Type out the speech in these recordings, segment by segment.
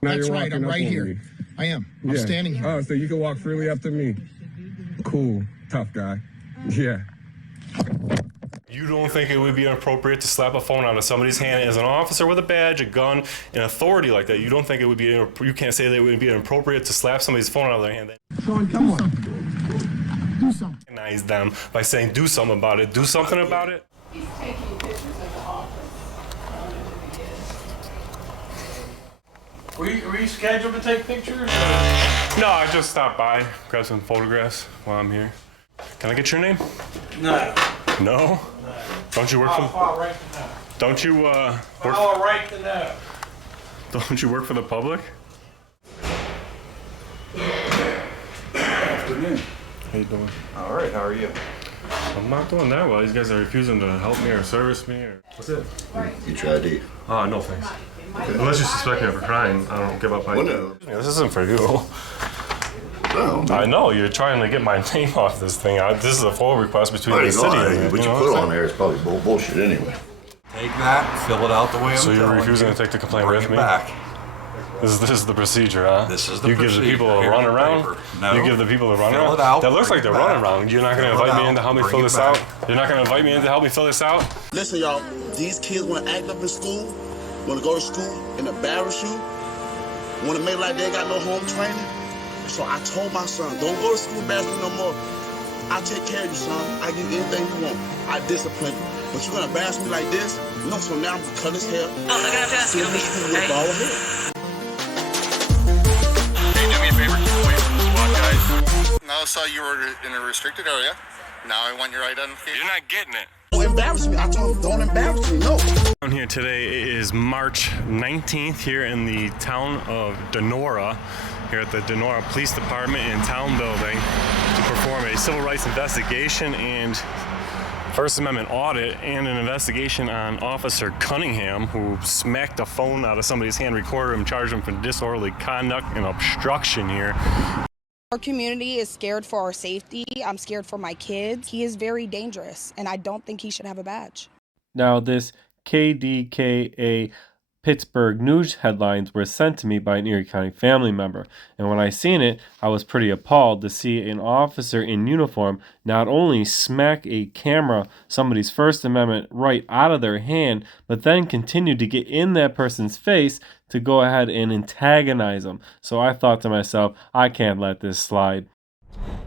Now That's you're right, I'm walking up right on here. me. I am. I'm Yeah. standing here. Oh, so you can walk freely up to me. Cool. Tough guy. Yeah. You don't think it would be inappropriate to slap a phone out of somebody's hand as an officer with a badge, a gun, and authority like that? You don't think it would be, you can't say that it would be inappropriate to slap somebody's phone out of their hand? Sean, come on. Do something. Recognize them by saying, do something about it. Do something about it. He's taking pictures of the office. Were you scheduled to take pictures? No, I just stopped by, grab some photographs while I'm here. Can I get your name? No. No? Don't you work for? I'll right to know. Don't you I'll right to know. Don't you work for the public? Afternoon. How you doing? All right, how are you? I'm not doing that well. These guys are refusing to help me or service me or. What's it? Get your ID. No thanks. Unless you suspect me of a crime, I don't give up my. Well, no. This isn't for you. No. I know you're trying to get my name off this thing. This is a full request between I the ain't city gonna and lie, me, what you know put what I'm on there is probably bullshit anyway. Take that, fill it out the way I'm So you're telling refusing you, to take the complaint bring with it me? back. This is the procedure, huh? This is the You procedure. give the people a Here's run the around? paper. No. You give the people a run Fill around? it out, That looks like bring they're it running back. around. You're not going to Fill it invite me out, in to help me bring fill it this back. out? You're not going to invite me in to help me fill this out? Listen, y'all, these kids want to act up in school, want to go to school and embarrass you, want to make like they ain't got no home training. So I told my son, don't go to school embarrass me no more. I take care of you, son. I give you anything you want. I discipline you. But you're going to embarrass me like this? No, so now I'm going to cut his hair. Oh, they're gonna have to ask you to leave. With bald hair. Hey, do me a favor, keep away from the SWAT guys. Now I saw you were in a restricted area. Now I want your identification. You're not getting it. Don't embarrass me. I told him, don't embarrass me. No. Down here today is March 19th here in the town of Donora, here at the Donora Police Department in Town Building to perform a civil rights investigation and First Amendment audit and an investigation on Officer Cunningham, who smacked a phone out of somebody's hand, recorded him, charged him for disorderly conduct and obstruction here. Our community is scared for our safety. I'm scared for my kids. He is very dangerous, and I don't think he should have a badge. Now, this KDKA Pittsburgh news headlines were sent to me by an Erie County family member, and when I seen it, I was pretty appalled to see an officer in uniform not only smack a camera, somebody's First Amendment right, out of their hand, but then continue to get in that person's face to go ahead and antagonize them. So I thought to myself, I can't let this slide.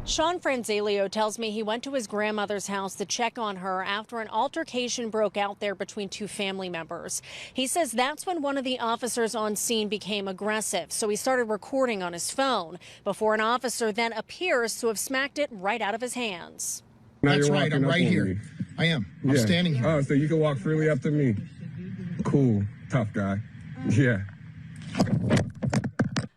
Sean Franzelio tells me he went to his grandmother's house to check on her after an altercation broke out there between two family members. He says that's when one of the officers on scene became aggressive, so he started recording on his phone before an officer then appears to have smacked it right out of his hands. Now That's you're right, I'm walking up right on here. me. I am. I'm Yeah. standing here. Oh, so you can walk freely up to me. Cool. Tough guy. Yeah.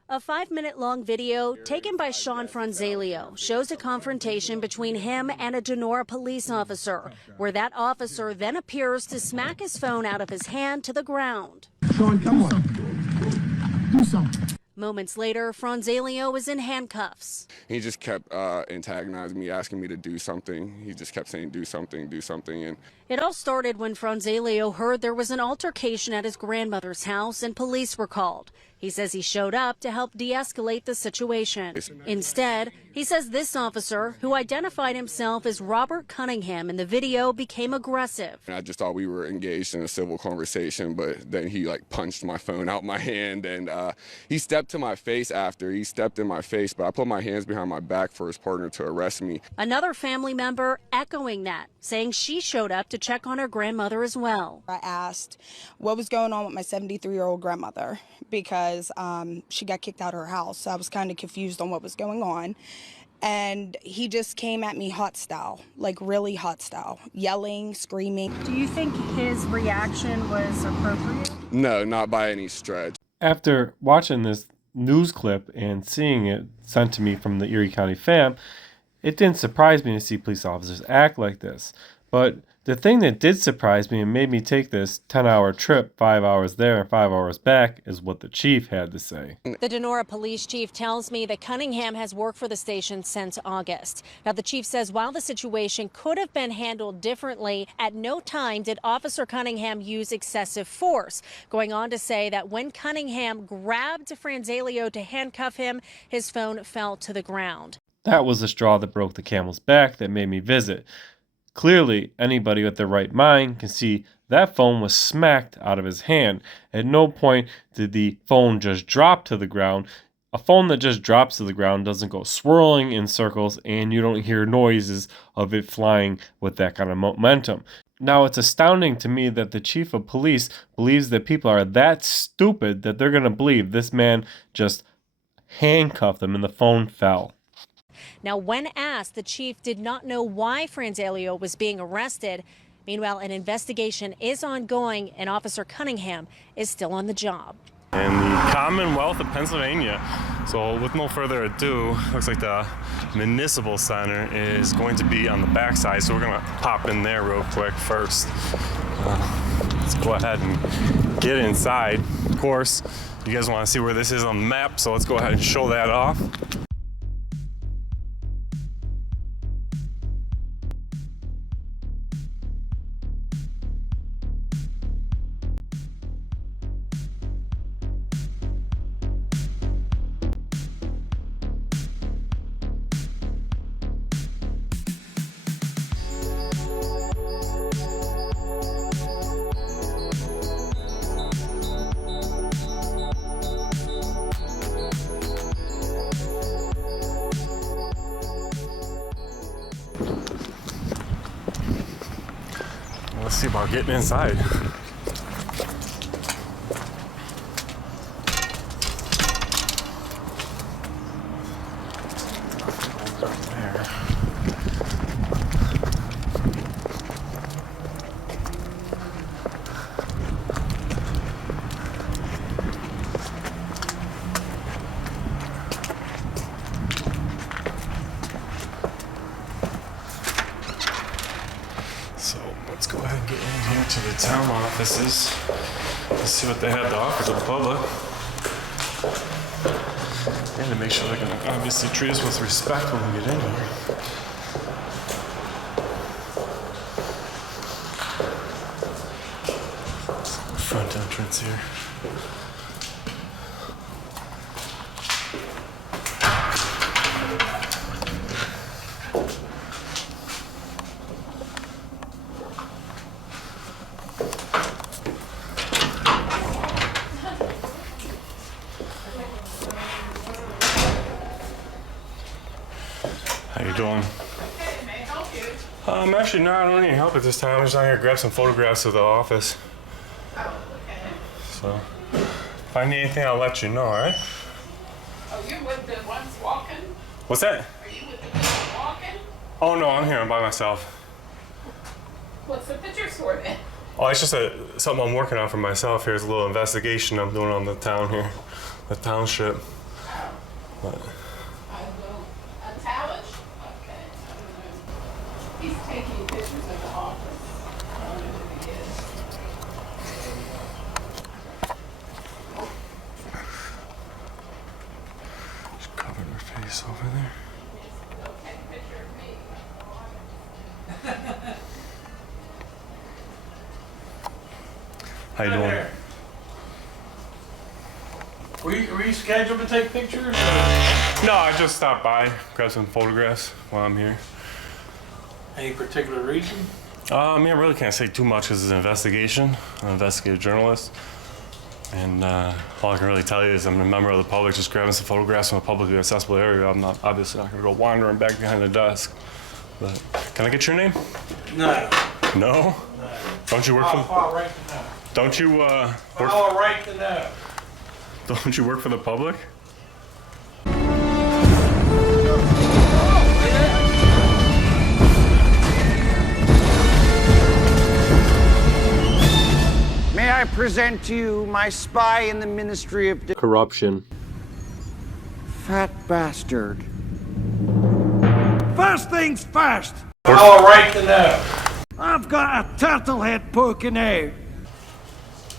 A 5-minute-long video taken by Sean Franzelio shows a confrontation between him and a Donora police officer, where that officer then appears to smack his phone out of his hand to the ground. Sean, come on. Do something. Moments later, Franzelio was in handcuffs. He just kept antagonizing me, asking me to do something. He just kept saying, do something, and It all started when Franzelio heard there was an altercation at his grandmother's house and police were called. He says he showed up to help de-escalate the situation. Instead, he says this officer, who identified himself as Robert Cunningham in the video, became aggressive. I just thought we were engaged in a civil conversation, but then he punched my phone out my hand, and he stepped to my face after. He stepped in my face, but I put my hands behind my back for his partner to arrest me. Another family member echoing that, saying she showed up to check on her grandmother as well. I asked what was going on with my 73-year-old grandmother because she got kicked out of her house. So I was kind of confused on what was going on. And he just came at me hot style, like really hot style, yelling, screaming. Do you think his reaction was appropriate? No, not by any stretch. After watching this news clip and seeing it sent to me from the Erie County fam, it didn't surprise me to see police officers act like this. But The thing that did surprise me and made me take this 10-hour trip, 5 hours there and 5 hours back, is what the chief had to say. The Donora police chief tells me that Cunningham has worked for the station since August. Now, the chief says while the situation could have been handled differently, at no time did Officer Cunningham use excessive force, going on to say that when Cunningham grabbed Franzelio to handcuff him, his phone fell to the ground. That was the straw that broke the camel's back that made me visit. Clearly, anybody with their right mind can see that phone was smacked out of his hand. At no point did the phone just drop to the ground. A phone that just drops to the ground doesn't go swirling in circles, and you don't hear noises of it flying with that kind of momentum. Now, it's astounding to me that the chief of police believes that people are that stupid that they're going to believe this man just handcuffed them and the phone fell. Now, when asked, the chief did not know why Franzelio was being arrested. Meanwhile, an investigation is ongoing, and Officer Cunningham is still on the job. In the Commonwealth of Pennsylvania. So with no further ado, looks like the municipal center is going to be on the backside. So we're gonna pop in there real quick first. Let's go ahead and get inside. Of course, you guys wanna see where this is on the map, so let's go ahead and show that off. Let's see about getting inside. So let's go ahead and get in here to the town offices. Let's see what they have to offer to the public. And to make sure they're going to obviously treat us with respect when we get in here. Front entrance here. How you doing? Okay, may I help you? Actually, no, I don't need any help at this time. I'm just out here to grab some photographs of the office. Oh, okay. So, if I need anything, I'll let you know, all right? Oh, you're with the ones walking? What's that? Are you with the people walking? Oh, no, I'm here. I'm by myself. What's the pictures for then? Oh, it's just something I'm working on for myself here. It's a little investigation I'm doing on the town here, the township. But, A talent? Okay. I don't know. He's taking pictures of the office. I don't know who he is. she's covering her face over there. Don't take a picture of me. How you doing? There. Were you scheduled to take pictures? No, I just stopped by, grab some photographs while I'm here. Any particular reason? I mean, I really can't say too much because it's an investigation. I'm an investigative journalist. And all I can really tell you is I'm a member of the public just grabbing some photographs from a publicly accessible area. I'm obviously not going to go wandering back behind the desk. But can I get your name? No. No? No. Don't you work for I'll right to know. Don't you work I'll right to know. Don't you work for the public? May I present to you my spy in the Ministry of Corruption. Fat bastard. First things first. I'll right to know. I've got a turtle head poking out.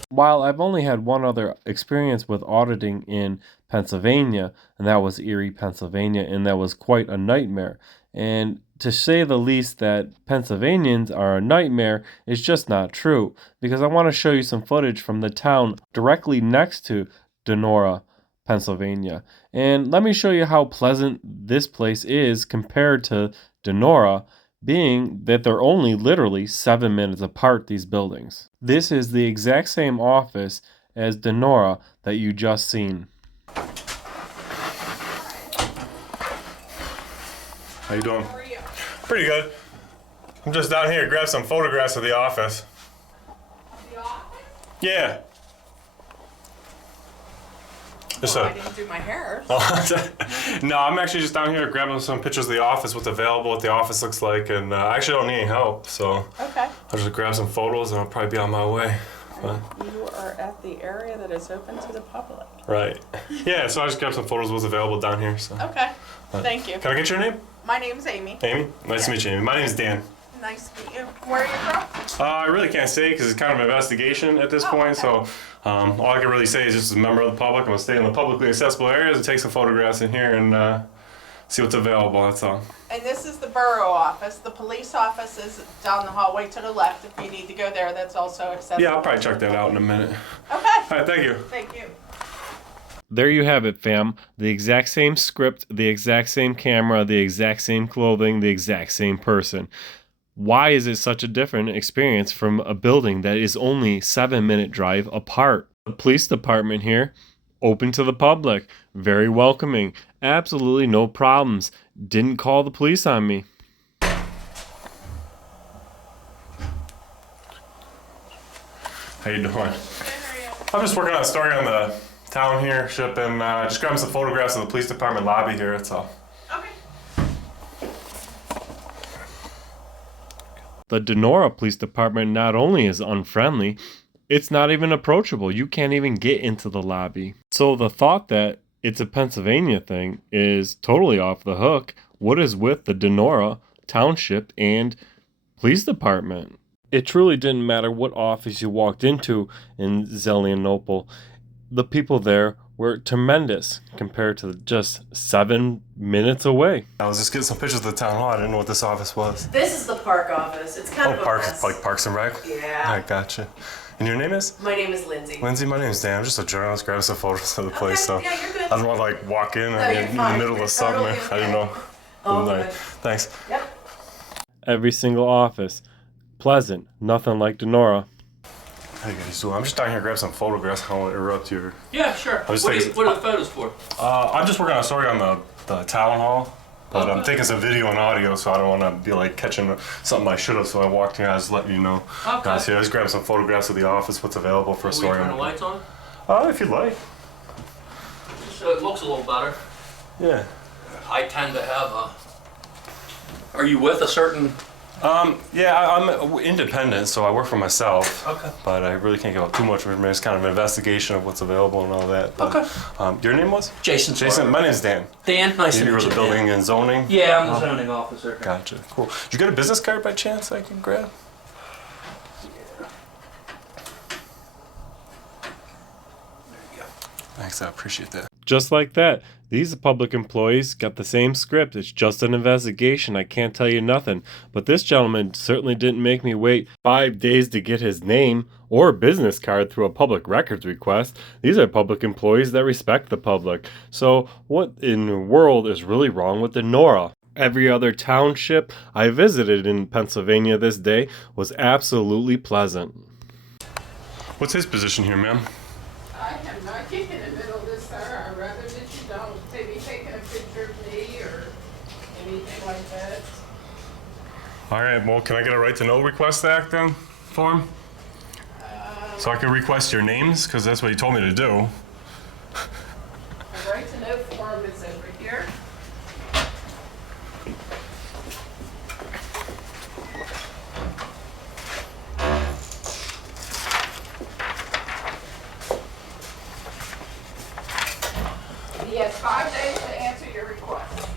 While I've only had one other experience with auditing in Pennsylvania, and that was Erie, Pennsylvania, and that was quite a nightmare. And to say the least that Pennsylvanians are a nightmare is just not true, because I want to show you some footage from the town directly next to Donora, Pennsylvania. And let me show you how pleasant this place is compared to Donora, being that they're only literally 7 minutes apart, these buildings. This is the exact same office as Donora that you just seen. How you doing? How are you? Pretty good. I'm just down here to grab some photographs of the office. The office? Yeah. I didn't do my hair. No, I'm actually just down here grabbing some pictures of the office, what's available, what the office looks like, and I actually don't need any help, so Okay. I'll just grab some photos and I'll probably be on my way. But, You are at the area that is open to the public. right. Yeah, so I just grabbed some photos of what's available down here. So. Okay. Thank you. Can I get your name? My name's Amy. Amy? Nice to meet you, Amy. My name's Dan. Nice to meet you. Where are you from? I really can't say because it's kind of an investigation at this point, so all I can really say is just as a member of the public, I'm going to stay in the publicly accessible areas and take some photographs in here and see what's available, that's all. And this is the borough office. The police office is down the hallway to the left. If you need to go there, that's also accessible. Yeah, I'll probably check that out in a minute. Okay. All right, thank you. Thank you. There you have it, fam. The exact same script, the exact same camera, the exact same clothing, the exact same person. Why is it such a different experience from a building that is only 7-minute drive apart? The police department here, open to the public, very welcoming, absolutely no problems. Didn't call the police on me. How you doing? I'm just working on a story on the town here, shipping, just grabbing some photographs of the police department lobby here, that's all. The Donora Police Department not only is unfriendly, it's not even approachable. You can't even get into the lobby. So the thought that it's a Pennsylvania thing is totally off the hook. What is with the Donora Township and Police Department? It truly didn't matter what office you walked into in Zelienople. The people there were tremendous compared to just 7 minutes away. I was just getting some pictures of the town hall. I didn't know what this office was. This is the park office. It's kind of a mess. Like Parks and Rec? Yeah. I gotcha. And your name is? My name is Lindsay. Lindsay, my name is Dan. I'm just a journalist grabbing some photos of the place. So yeah, you're good. I don't want to like walk in No, and you're in the fine. middle You're of something. totally I didn't know. Oh, Right. good. Thanks. Yep. Every single office. Pleasant. Nothing like Donora. How you guys doing? I'm just down here grabbing some photographs. I don't want to interrupt you. Yeah, sure. What are the photos for? I'm just working on a story on the town hall, but I'm taking some video and audio, so I don't want to be like catching something I should have. So I walked here, I was letting you know. Okay. Guys, here, I just grabbing some photographs of the office, what's available for a Will you story. turn the lights on? If you'd like. So it looks a little better. Yeah. I tend to have a... Are you with a certain... Yeah, I'm independent, so I work for myself. Okay. But I really can't give out too much information. It's kind of an investigation of what's available and all that. But, Okay. Your name was? Jason. Jason, my name's Dan. Dan, nice to meet you. You were the building and zoning? Yeah, I'm the zoning officer. Gotcha, cool. Did you get a business card by chance I can grab? Thanks, I appreciate that. Just like that. These public employees got the same script. It's just an investigation. I can't tell you nothing. But this gentleman certainly didn't make me wait 5 days to get his name or business card through a public records request. These are public employees that respect the public. So what in the world is really wrong with Donora? Every other township I visited in Pennsylvania this day was absolutely pleasant. What's his position here, ma'am? I am not getting in the middle of this, sir. I'd rather that you don't maybe taking a picture of me or anything like that. All right, well, can I get a right to know request act then for him? So I can request your names, because that's what he told me to do. A right to know form is over here. He has 5 days to answer your request.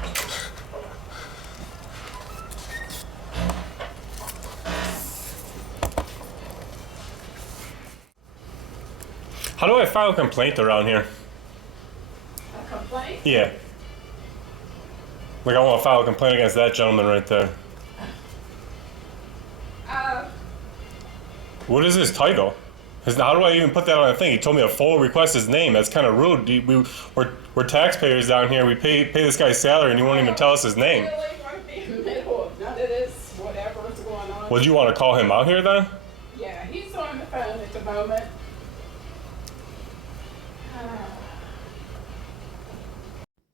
How do I file a complaint around here? A complaint? Yeah. Like I want to file a complaint against that gentleman right there. What is his title? How do I even put that on a thing? He told me to full request his name. That's kind of rude. We're taxpayers down here. We pay this guy's salary, and you won't even tell us his name. Really, right in the middle of none of this, whatever's going on. Would you want to call him out here then? Yeah, he's on the phone at the moment.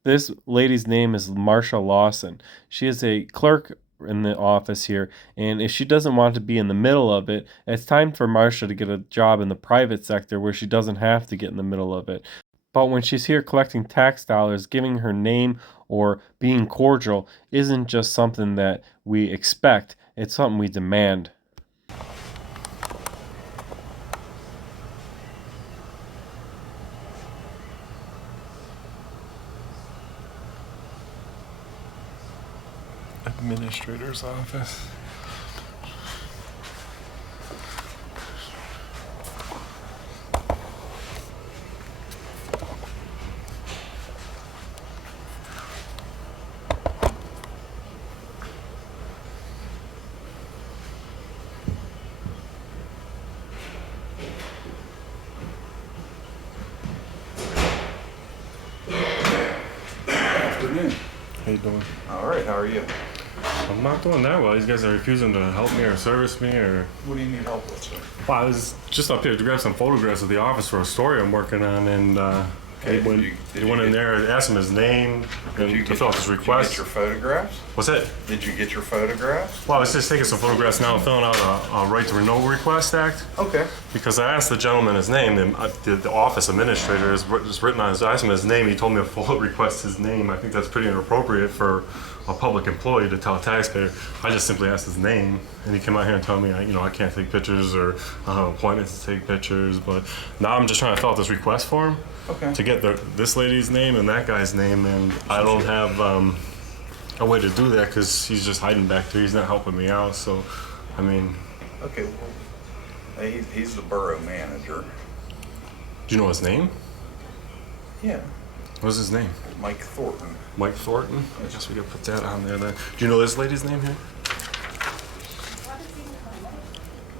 This lady's name is Marsha Lawson. She is a clerk in the office here, and if she doesn't want to be in the middle of it, it's time for Marsha to get a job in the private sector where she doesn't have to get in the middle of it. But when she's here collecting tax dollars, giving her name or being cordial isn't just something that we expect, it's something we demand. Administrator's office. Afternoon. How you doing? All right, how are you? I'm not doing that well. These guys are refusing to help me or service me or... What do you need help with, sir? Well, I was just up here to grab some photographs of the office for a story I'm working on, and they went in there and asked him his name and to fill out his request. Did you get your photographs? What's that? Did you get your photographs? Well, I was just taking some photographs now and filling out a Right to Renewal Request Act. Okay. Because I asked the gentleman his name, and the office administrator is written on his, I asked him his name, he told me to full request his name. I think that's pretty inappropriate for a public employee to tell a taxpayer. I just simply asked his name, and he came out here and told me, I can't take pictures or I don't have appointments to take pictures, but now I'm just trying to fill out this request form to get this lady's name and that guy's name, and I don't have a way to do that because he's just hiding back there. He's not helping me out, so, I mean... Okay, well, he's the borough manager. Do you know his name? Yeah. What's his name? Mike Thornton. Mike Thornton? I guess we could put that on there then. Do you know this lady's name here?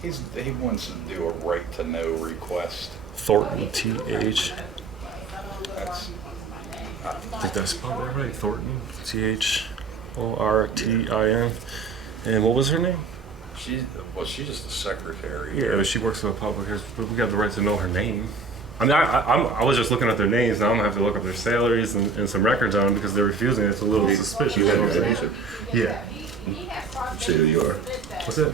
He wants to do a right to know request. Thornton, T-H. I think that's spelled that right. Thornton, Thortin. And what was her name? She's just a secretary. Yeah, but she works for the public. But we got the right to know her name. I mean, I was just looking at their names. Now I'm gonna have to look up their salaries and some records on them because they're refusing. It's a little suspicious. You have your ID, sir? Yeah. See who you are. What's it?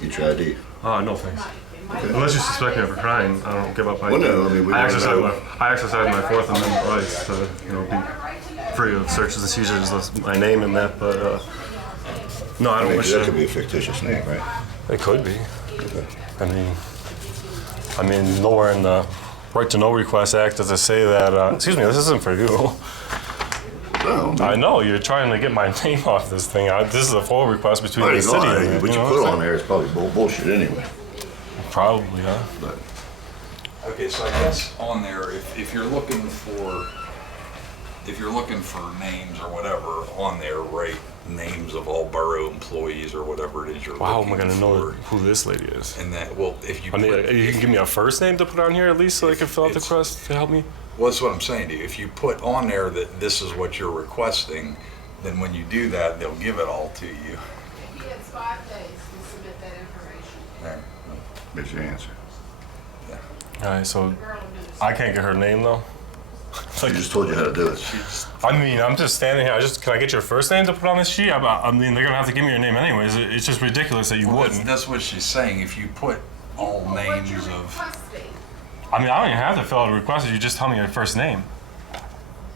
Get your ID. No thanks. Okay. Unless you suspect me of a crime, I don't give up my. Well, no, I mean, I exercise my Fourth Amendment rights to, be free of searches and seizures. That's my name in that, but no, I don't wish that could be a fictitious name, right? It could be. Okay. I mean, nowhere in the Right to Know Request Act does it say that. Excuse me, this isn't for you. No. I know you're trying to get my name off this thing. This is a full request between the city and it. What you put on there is probably bullshit anyway. Probably, huh? But. Okay, so I guess on there, if you're looking for names or whatever on there, write names of all borough employees or whatever it is you're looking for. How am I gonna know who this lady is? And that, well, if you you can give me a first name to put on here at least so I can fill out the request to help me? Well, that's what I'm saying to you. If you put on there that this is what you're requesting, then when you do that, they'll give it all to you. He has 5 days to submit that information. There. There's your answer. Yeah. All right, so I can't get her name though? I just told you how to do it. I mean, I'm just standing here. Can I get your first name to put on this sheet? I mean, they're gonna have to give me your name anyways. It's just ridiculous that you wouldn't. That's what she's saying. If you put all names of... I mean, I don't even have to fill out a request if you just tell me your first name.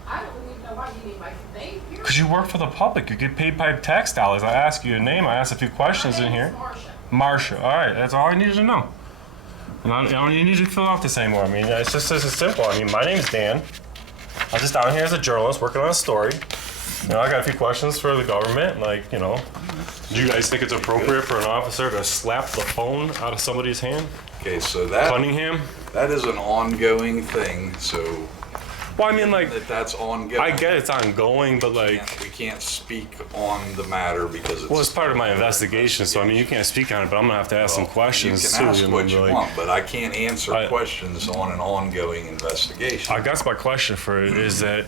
I don't even know why you need my name here. Because you work for the public. You get paid by tax dollars. I ask you your name. I ask a few questions in here. Marsha. All right, that's all I needed to know. And I don't even need you to fill out this anymore. I mean, it's just as simple. I mean, my name's Dan. I'm just down here as a journalist working on a story. I got a few questions for the government, like, do you guys think it's appropriate for an officer to slap the phone out of somebody's hand? Okay, so that Cunningham? That is an ongoing thing. So. Well, I mean, like, that's ongoing. I get it's ongoing, but like, we can't speak on the matter because it's. Well, it's part of my investigation, so I mean, you can't speak on it, but I'm gonna have to ask some questions. You can ask what you want, but I can't answer questions on an ongoing investigation. I guess my question for it is that,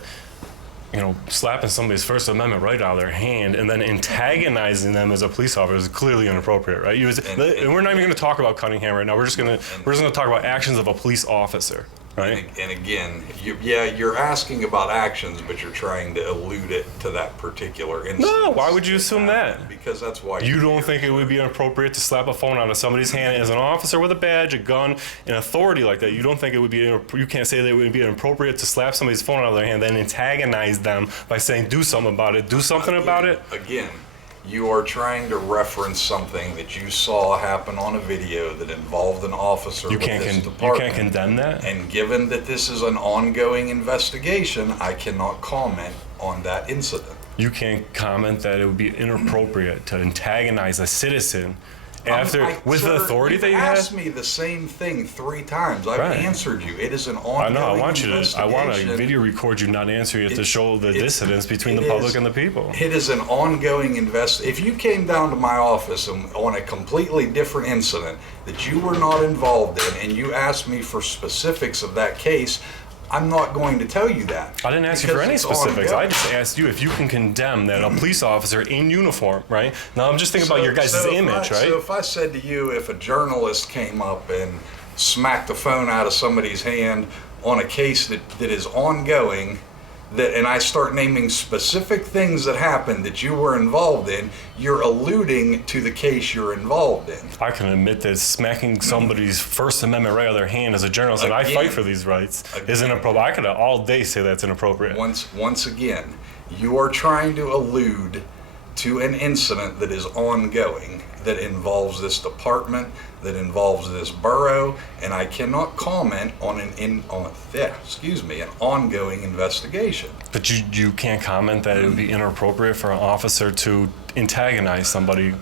you know, slapping somebody's First Amendment right out of their hand and then antagonizing them as a police officer is clearly inappropriate, right? And we're not even going to talk about Cunningham right now. We're just going to talk about actions of a police officer. Right. And again, you're asking about actions, but you're trying to allude it to that particular instance. No, why would you assume that? Because that's why. You don't think it would be inappropriate to slap a phone out of somebody's hand as an officer with a badge, a gun, and authority like that? You don't think it would be? You can't say that it would be inappropriate to slap somebody's phone out of their hand, then antagonize them by saying, "Do something about it. Do something about it." Again. You are trying to reference something that you saw happen on a video that involved an officer with this department. You can't condemn that? And given that this is an ongoing investigation, I cannot comment on that incident. You can't comment that it would be inappropriate to antagonize a citizen with the authority that you have? You asked me the same thing 3 times. I've answered you. It is an ongoing investigation. I want to video record you not answer you to show the dissidence between the public and the people. It is an ongoing investigation. If you came down to my office on a completely different incident that you were not involved in and you asked me for specifics of that case, I'm not going to tell you that. I didn't ask you for any specifics. I just asked you if you can condemn that a police officer in uniform, right? Now I'm just thinking about your guys' image, right? So if I said to you, if a journalist came up and smacked the phone out of somebody's hand on a case that is ongoing, and I start naming specific things that happened that you were involved in, you're alluding to the case you're involved in. I can admit that smacking somebody's First Amendment right out of their hand as a journalist, and I fight for these rights, is inappropriate. I could all day say that's inappropriate. Once again, you are trying to allude to an incident that is ongoing, that involves this department, that involves this borough, and I cannot comment on an ongoing investigation. But you can't comment that it would be inappropriate for an officer to antagonize somebody,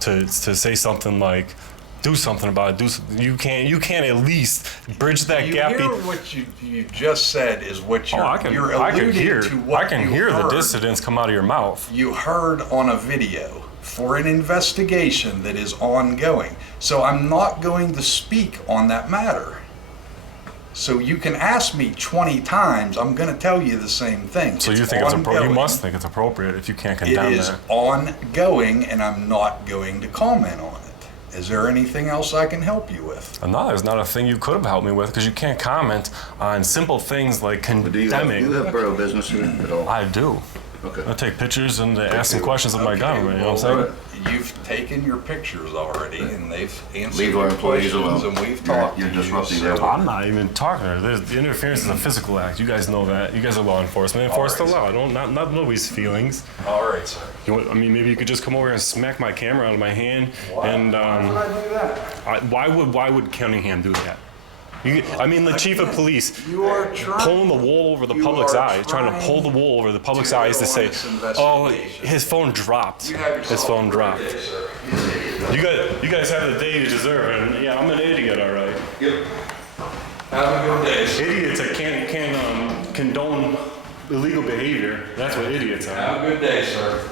to say something like, do something about it. You can't at least bridge that gap. What you just said is what you're alluding to. I can hear the dissidence come out of your mouth. You heard on a video for an investigation that is ongoing. So I'm not going to speak on that matter. So you can ask me 20 times, I'm going to tell you the same thing. So you think it's appropriate? You must think it's appropriate if you can't condemn that. It is ongoing, and I'm not going to comment on it. Is there anything else I can help you with? No, there's not a thing you could have helped me with, because you can't comment on simple things like condemning. Do you have borough business here at all? I do. Okay. I take pictures and ask some questions with my gun. You know what I'm saying? You've taken your pictures already, and they've answered Leave our your employees questions, alone. and we've talked. You're disrupting their their I'm not even talking to her. The interference is a physical act. You guys know that. You guys are law enforcement. Enforce the law. Not nobody's feelings. All right, sir. Maybe you could just come over here and smack my camera out of my hand. Why? And Why would I do that? why would Cunningham do that? The chief of police pulling the wool over the public's eyes, trying to pull the wool over the public's eyes to say, "Oh, his phone dropped. His phone dropped." You guys have the day you deserve, and yeah, I'm an idiot, all right. Yep. Have a good day. Idiots that can't condone illegal behavior. That's what idiots are. Have a good day, sir.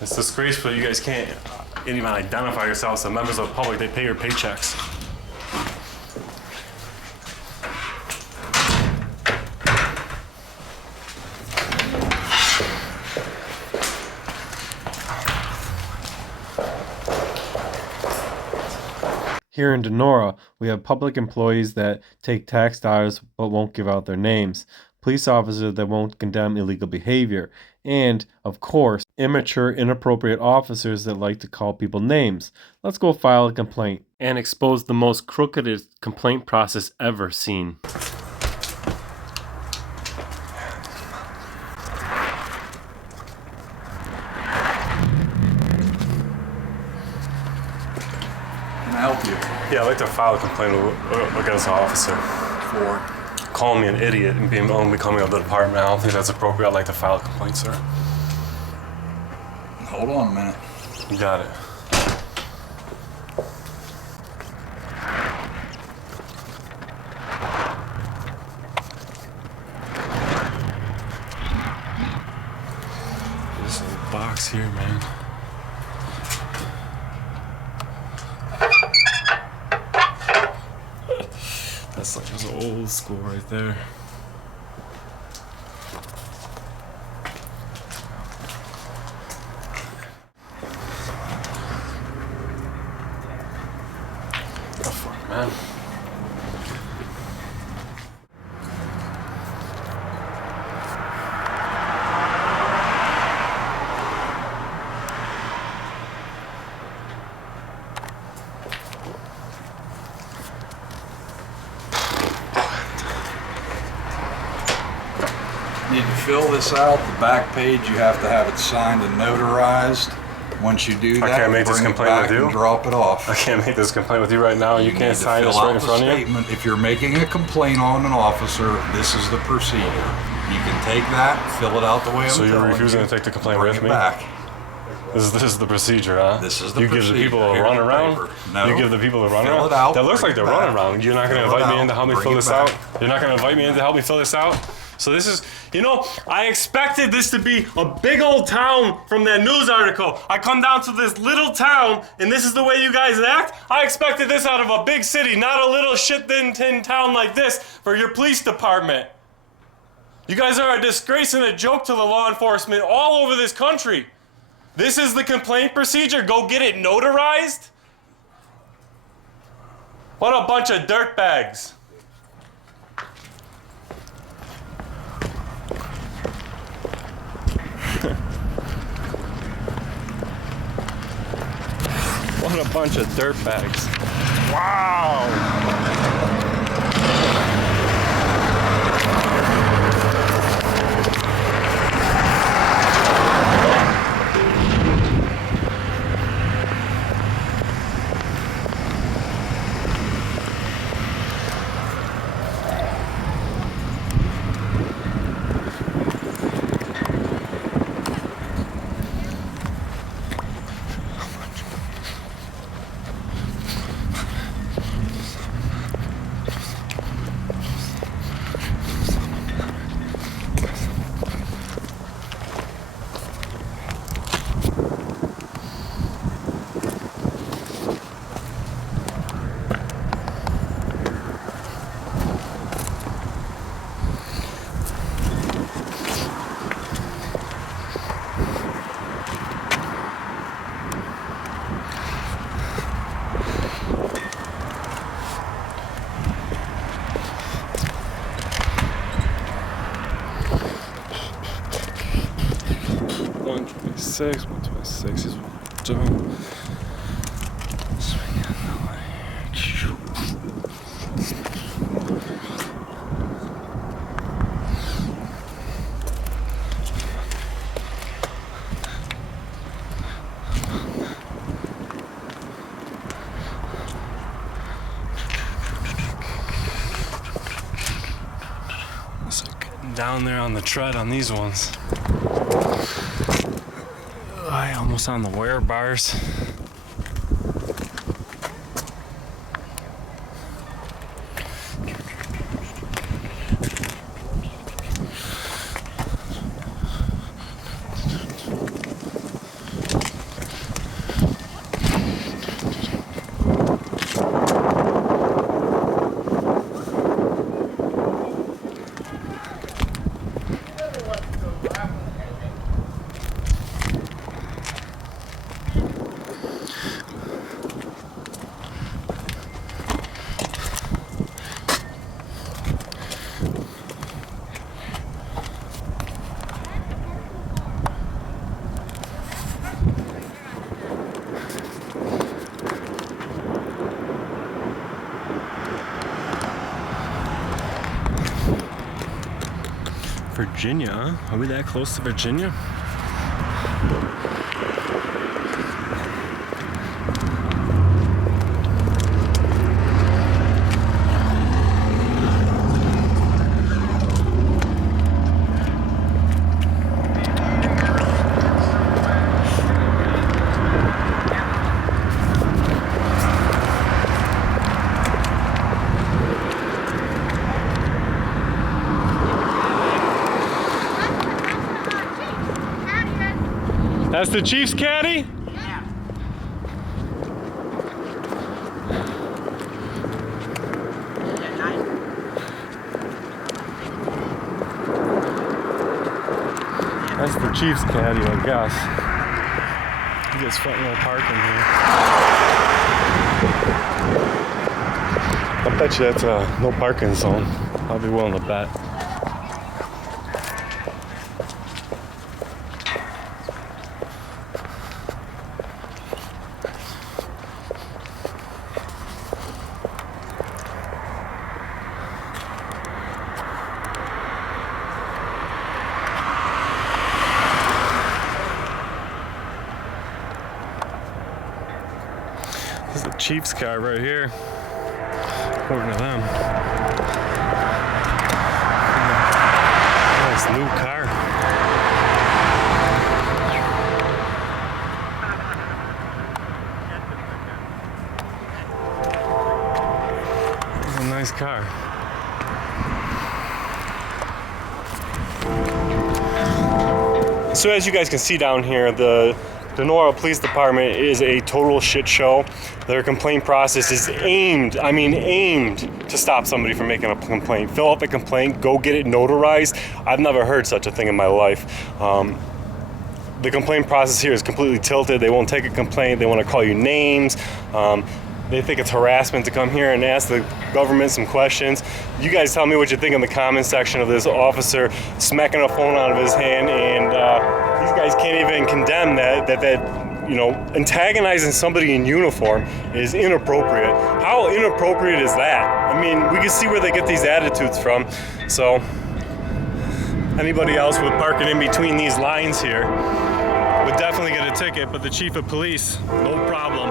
It's disgraceful you guys can't even identify yourselves as members of the public. They pay your paychecks. Here in Donora, we have public employees that take tax dollars but won't give out their names, police officers that won't condemn illegal behavior, and, of course, immature, inappropriate officers that like to call people names. Let's go file a complaint and expose the most crookedest complaint process ever seen. like to file a complaint against the officer For calling me an idiot and being unbecoming of the department. I don't think that's appropriate. I'd like to file a complaint, sir. Hold on a minute. You got it. This little box here, man. That's like just old school right there. Oh, fuck, man. Need to fill this out. The back page, you have to have it signed and notarized. Once you do that, I can't make this bring it complaint back with you. and drop it off. I can't make this complaint with you right now. You can't need to sign this fill right out in the front of you. statement. If you're making a complaint on an officer, this is the procedure. You can take that, fill it out the way I'm So you're telling refusing you, to take the complaint bring with it me? back. This is the procedure, huh? This is the You procedure. give the people a Here's run the around? paper. No. You give the people a run Fill around? it out, That looks bring like the it run back. around. You're not going to Fill it invite me out, in to help me bring fill it this back. out? You're not going to invite me in to help me fill this out? So this is, you know, I expected this to be a big old town from that news article. I come down to this little town, and this is the way you guys act? I expected this out of a big city, not a little shit-tin town like this for your police department. You guys are a disgrace and a joke to the law enforcement all over this country. This is the complaint procedure. Go get it notarized? What a bunch of dirtbags. What a bunch of dirtbags. Wow. Six, 126 is what we're doing. So getting down there on the tread on these ones. I almost on the wear bars. Virginia, huh? Are we that close to Virginia? That's the Chief's caddy? Yeah. That's the Chief's caddy, I guess. He gets front row parking here. I bet you that's a no parking zone. I'll be willing to bet. This is the Chief's car right here, according to them. Nice new car. It's a nice car. So as you guys can see down here, the Donora Police Department is a total shit show. Their complaint process is aimed to stop somebody from making a complaint. Fill out the complaint, go get it notarized. I've never heard such a thing in my life. The complaint process here is completely tilted. They won't take a complaint. They want to call you names. They think it's harassment to come here and ask the government some questions. You guys tell me what you think in the comments section of this officer smacking a phone out of his hand, and these guys can't even condemn that, you know, antagonizing somebody in uniform is inappropriate. How inappropriate is that? I mean, we can see where they get these attitudes from. So anybody else with parking in between these lines here would definitely get a ticket, but the chief of police, no problem.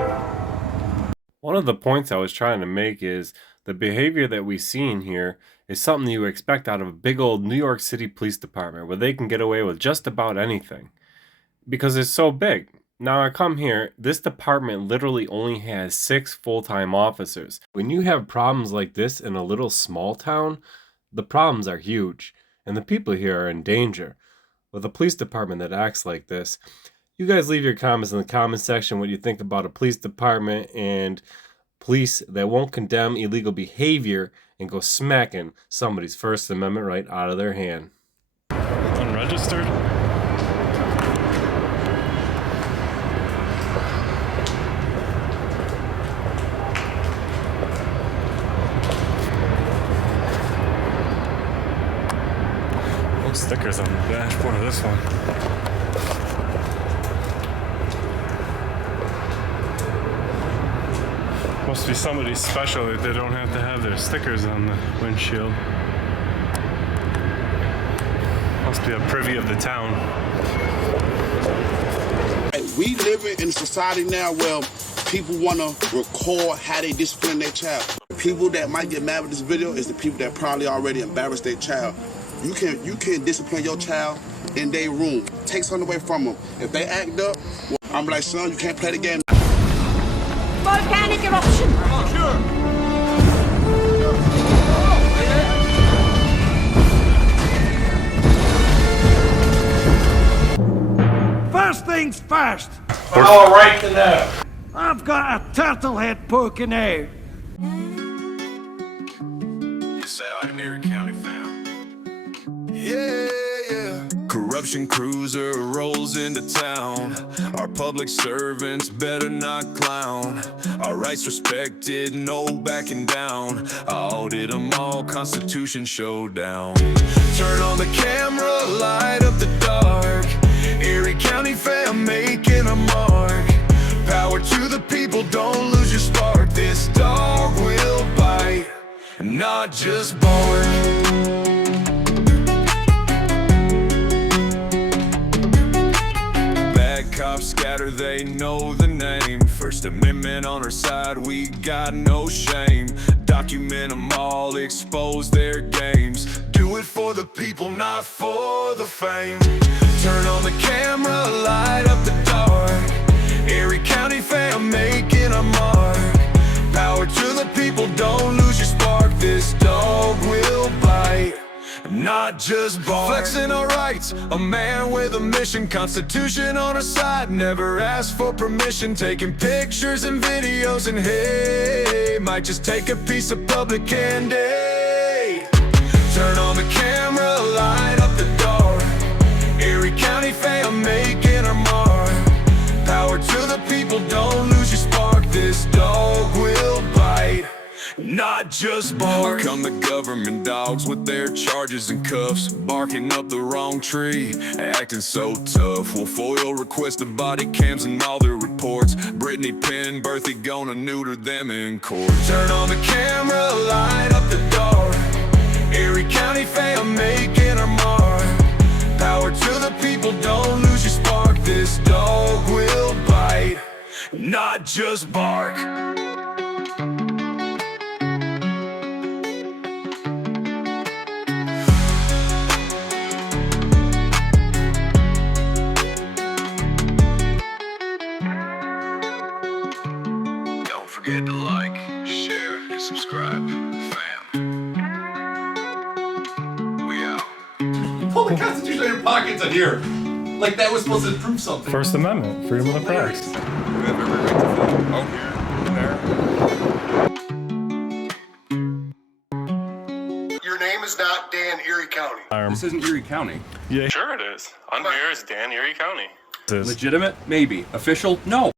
One of the points I was trying to make is the behavior that we see in here is something you expect out of a big old New York City Police Department where they can get away with just about anything because it's so big. Now I come here, this department literally only has 6 full-time officers. When you have problems like this in a little small town, the problems are huge and the people here are in danger. With a police department that acts like this, you guys leave your comments in the comment section what you think about a police department and police that won't condemn illegal behavior and go smacking somebody's First Amendment right out of their hand. Unregistered? No stickers on the dashboard of this one. Must be somebody special that they don't have to have their stickers on the windshield. Must be a privy of the town. We live in a society now where people want to record how they discipline their child. People that might get mad with this video is the people that probably already embarrassed their child. You can discipline your child in their room. Take something away from them. If they act up, well, I'm like, son, you can't play the game. Volcanic eruption. Sure. First things first. All right to know. I've got a turtle head poking out. It's out in Erie County, fam. Yeah. Corruption cruiser rolls into town. Our public servants better not clown. Our rights respected, no backing down. Audit them all, Constitution showdown. Turn on the camera, light up the dark. Erie County fam making a mark. Power to the people, don't lose your spark. This dog will bite, not just bark. Cops scatter, they know the name. First Amendment on our side, we got no shame. Document them all, expose their games. Do it for the people, not for the fame. Turn on the camera, light up the dark. Erie County fam making a mark. Power to the people, don't lose your spark. This dog will bite, not just bark. Flexing our rights, a man with a mission, Constitution on our side, never asked for permission, taking pictures and videos, and hey, might just take a piece of public candy. Turn on the camera, light up the dark. Erie County fam making our mark. Power to the people, don't lose your spark. This dog will bite, not just bark. Come the government dogs with their charges and cuffs, barking up the wrong tree, acting so tough. We'll FOIL request the body cams and all their reports. Brittany Penn, Berthy gonna neuter them in court. Turn on the camera, light up the dark. Erie County fam making our mark. Power to the people, don't lose your spark. This dog will bite, not just bark. Don't forget to like, share, and subscribe, fam. We out. Pull the Constitution out of your pockets in here. Like that was supposed to prove something. First Amendment, freedom of the press. We have every right to film. Oh, here, there. Your name is not Dan Erie County. This isn't Erie County. Yeah, sure it is. I'm here as Dan Erie County. Legitimate? Maybe. Official? No.